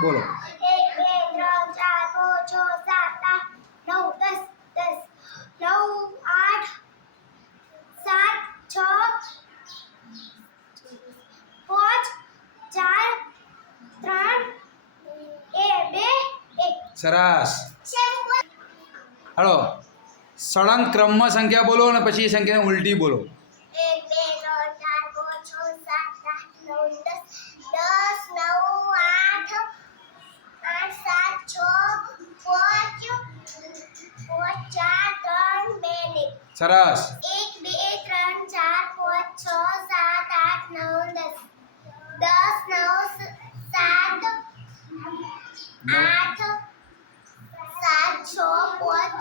બોલો. એક બે ત્રણ ચાર પાંચ છ સાત આઠ નવ દસ દસ નવ આઠ સાત છ પાંચ ચાર ત્રણ એ બે એક સરસ. હલો. સળંગ ક્રમમાં સંખ્યા બોલો અને પછી એ સંખ્યાને ઉલટી બોલો. સરસ. એક બે ત્રણ ચાર પાંચ છ સાત આઠ નવ દસ. દસ નવ સાત આઠ સાત છ પાંચ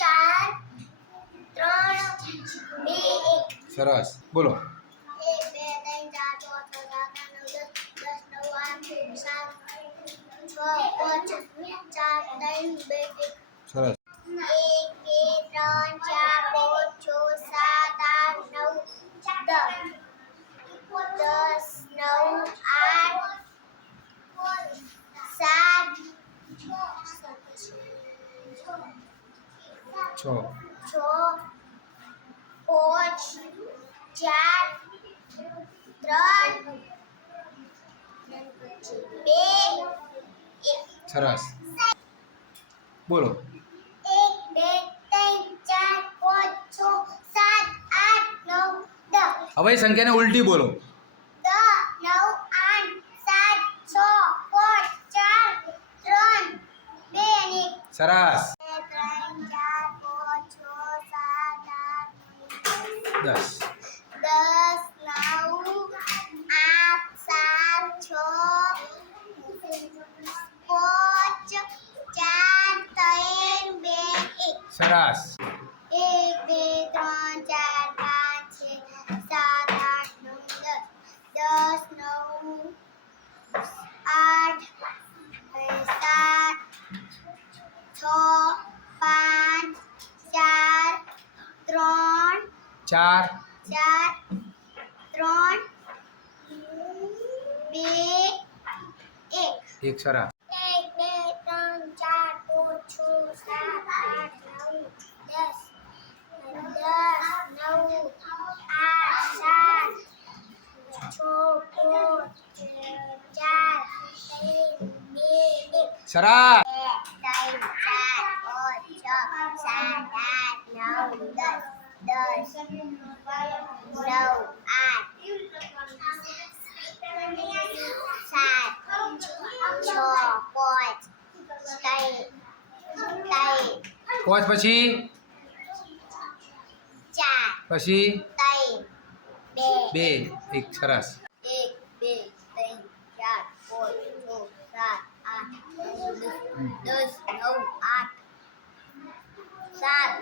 ચાર ત્રણ બે એક. સરસ. બોલો. એક બે ત્રણ ચાર પાંચ છ સાત આઠ નવ દસ દસ નવ આઠ સાત છ પાંચ ચાર ત્રણ બે એક. સરસ. છ? છ પાંચ ચાર ત્રણ બે એક. સરસ. બોલો. એક બે ત્રણ ચાર પાંચ છ સાત આઠ નવ દસ. હવે સંખ્યાને ઉલટી બોલો. દસ નવ આઠ સાત છ પાંચ ચાર ત્રણ બે એક. સરસ. દસ દસ નવ આઠ સાત છ પાંચ ચાર ત્રણ બે એક સરસ ચાર ચાર ત્રણ બે એક. એક સરસ. એક બે ત્રણ ચાર પાંચ છ સાત આઠ નવ દસ દસ નવ આઠ સાત છ પાંચ ચાર ત્રણ બે એક. સરસ. ત્રણ ચાર પાંચ છ સાત આઠ નવ દસ. દસ નવ આઠ સાત છ પાંચ પાંચ પછી? ચાર પછી? બે. એક, સરસ. એક, બે, ત્રણ, ચાર, પાંચ, છ, સાત, આઠ દસ દસ નવ આઠ સાત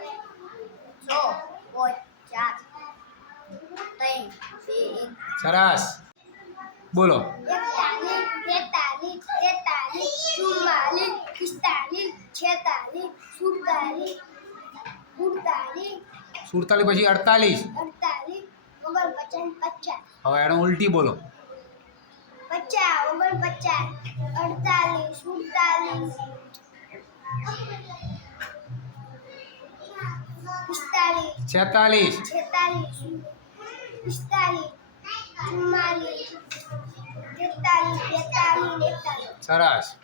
છ પાંચ ચાર ત્રણ બે એક સરસ. બોલો. સુડતાલીસ પછી અડતાલીસ. હવે એનો ઉલટી બોલો. પચાસ ઓગણપચાસ અડતાલીસ સુડતાલીસ છેતાલીસ. છેતાલીસ સરસ.